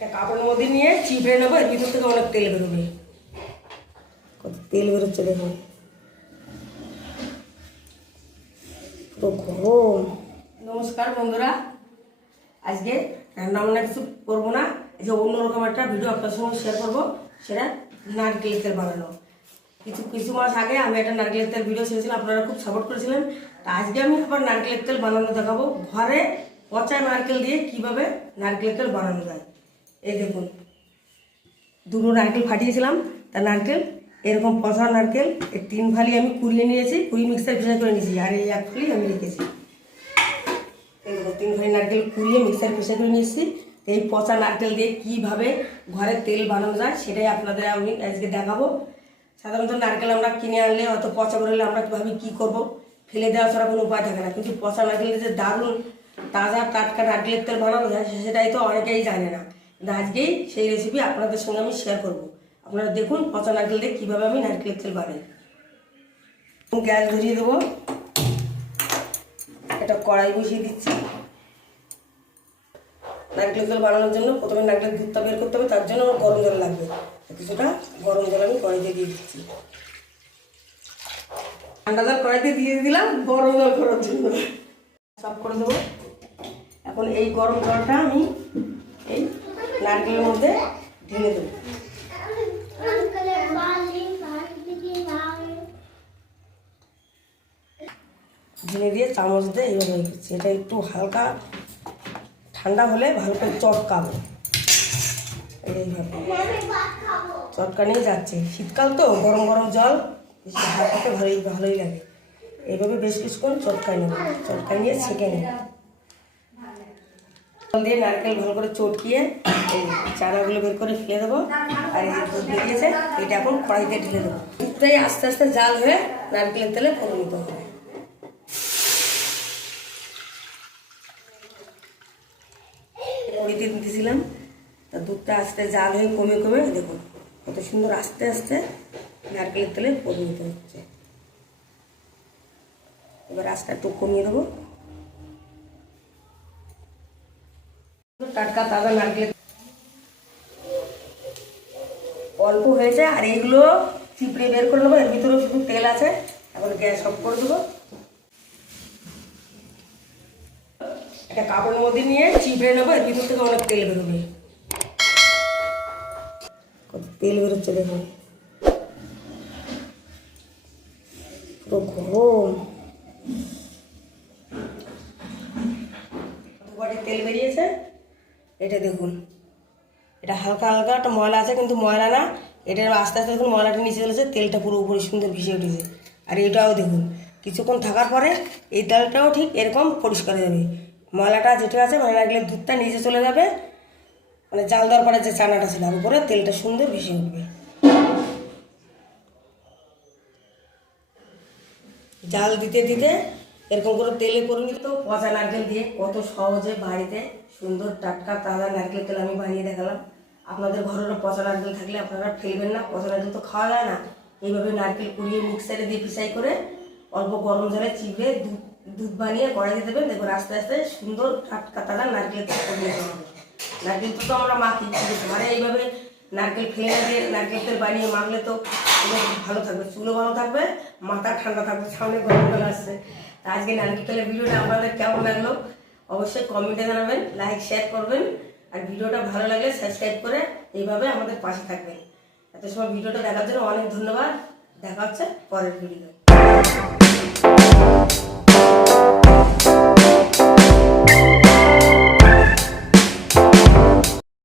একটা কাপড়ের মধ্যে নিয়ে চিপড়ে নেব, এর ভিতর থেকে অনেক তেল বেরোবে। কত তেল বেরোচ্ছে দেখুন নমস্কার বন্ধুরা, আজকে রান্না বান্না কিছু করব না, এই যে অন্যরকম একটা ভিডিও আপনার সঙ্গে শেয়ার করব, সেটা নারকেল তেল বানানো। কিছু কিছু মাস আগে আমি একটা নারকেলের তেল ভিডিও ছেড়েছিলাম, আপনারা খুব সাপোর্ট করেছিলেন। তা আজকে আমি আবার নারকেলের তেল বানানো দেখাবো। ঘরে পচা নারকেল দিয়ে কীভাবে নারকেলের তেল বানানো যায়। এই দেখুন, দুটো নারকেল ফাটিয়েছিলাম। তা নারকেল, এরকম পচা নারকেল এই তিন ফালি আমি কুড়িয়ে নিয়েছি, কুড়ি মিক্সার ফিসার করে নিয়েছি, আর এই এক ফালি আমি রেখেছি। তিন ফালি নারকেল কুড়িয়ে মিক্সার ফিসার করে নিয়েছি। এই পচা নারকেল দিয়ে কীভাবে ঘরে তেল বানানো যায়, সেটাই আপনাদের আমি আজকে দেখাবো। সাধারণত নারকেল আমরা কিনে আনলে, অত পচা বেরোলে আমরা কীভাবে কী করব, ফেলে দেওয়া ছাড়া কোনো উপায় থাকে না। কিন্তু পচা নারকেলের যে দারুণ, তাজা টাটকা নারকেলের তেল বানানো যায় সেটাই তো অনেকেই জানে না। আজকেই সেই রেসিপি আপনাদের সঙ্গে আমি শেয়ার করব। আপনারা দেখুন পচা নারকেল দিয়ে কীভাবে আমি নারকেলের তেল বানাই। গ্যাস ধরিয়ে দেবো। একটা কড়াই বসিয়ে দিচ্ছি। নারকেল তেল বানানোর জন্য প্রথমে নারকেলের দুধটা বের করতে হবে, তার জন্য আমার গরম জল লাগবে। কিছুটা গরম জল আমি কড়াইতে দিয়ে দিচ্ছি। ঠান্ডা জল কড়াইতে দিয়ে দিলাম, গরম জল করার জন্য। সব করে দেবো। এখন এই গরম জলটা আমি এই নারকেলের মধ্যে ঢেলে দেবো। ঢেলে দিয়ে চামচ দিয়ে এইভাবে দিচ্ছি এটা একটু হালকা ঠান্ডা হলে ভালো করে চটকাবো। এইভাবে। চটকা নিয়ে যাচ্ছে। শীতকাল তো, গরম গরম জল হাত ভালোই ভালোই লাগে। এইভাবে বেশ কিছুক্ষণ চটকাই নেব। চটকাই নিয়ে ছেঁকে নেব। জল দিয়ে নারকেল ভালো করে চটকিয়ে এই চারাগুলো বের করে ফেলে দেবো। আর এই যে দুধ বেরিয়েছে, এটা এখন কড়াইতে ঢেলে দেবো। দুধটাই আস্তে আস্তে জাল হয়ে নারকেলের তেলে পরিণত হবে। কড়িতে দিতেছিলাম তা দুধটা আস্তে জাল হয়ে কমে কমে দেখুন, কত সুন্দর আস্তে আস্তে নারকেলের তেলে পরিণত হচ্ছে। এবার আস্তে একটু কমিয়ে দেবো। টাটকা তাজা নারকেল। অল্প হয়েছে, আর এইগুলো চিপড়ে বের করে নেব। এর ভিতরে শুধু তেল আছে। এখন গ্যাস অফ করে দেবো। একটা কাপড়ের মধ্যে নিয়ে চিপড়ে নেব। এর ভিতর থেকে অনেক তেল বেরোবে। তেল বেরোচ্ছে দেখুন পুরো গরম। তেল বেরিয়েছে। এটা দেখুন। এটা হালকা হালকা একটা ময়লা আছে, কিন্তু ময়লা না, এটা আস্তে আস্তে দেখুন ময়লাটা নিচে চলেছে, তেলটা পুরো উপরে সুন্দর ভেসে উঠেছে। আর এটাও দেখুন, কিছুক্ষণ থাকার পরে এই তেলটাও ঠিক এরকম পরিষ্কার হয়ে যাবে। ময়লাটা যেটা আছে মানে নারকেলের দুধটা নিচে চলে যাবে। মানে জাল দেওয়ার পরে যে চানাটা ছিল উপরে তেলটা সুন্দর ভেসে উঠবে। জাল দিতে দিতে এরকম করে তেলে পরিণত পচা নারকেল দিয়ে কত সহজে বাড়িতে সুন্দর টাটকা তাজা নারকেল তেল আমি বানিয়ে দেখালাম। আপনাদের ঘরেরও পচা নারকেল থাকলে আপনারা ফেলবেন না, পচা নারকেল তো খাওয়া যায় না। এইভাবে নারকেল কুড়িয়ে মিক্সারে দিয়ে পিসাই করে অল্প গরম জলে চিপড়ে দুধ দুধ বানিয়ে কড়াইতে দেবেন। দেখুন আস্তে আস্তে সুন্দর টাটকা তাজা নারকেল তেল নারকেল তো আমরা মাখি কিন্তু ঘরে এইভাবে নারকেল ফেলে দিয়ে নারকেল তেল বানিয়ে মাখলে তো ভালো থাকবে চুলও ভালো থাকবে, মাথা ঠান্ডা থাকবে, সামনে গরমকাল আসছে। তা আজকে খেলে ভিডিওটা আপনাদের কেমন লাগল? অবশ্যই কমেন্টে জানাবেন লাইক শেয়ার করবেন, আর ভিডিওটা ভালো লাগলে সাবস্ক্রাইব করে এইভাবে আমাদের পাশে থাকবেন। এত সময় ভিডিওটা দেখার জন্য অনেক ধন্যবাদ। দেখা হচ্ছে পরের ভিডিও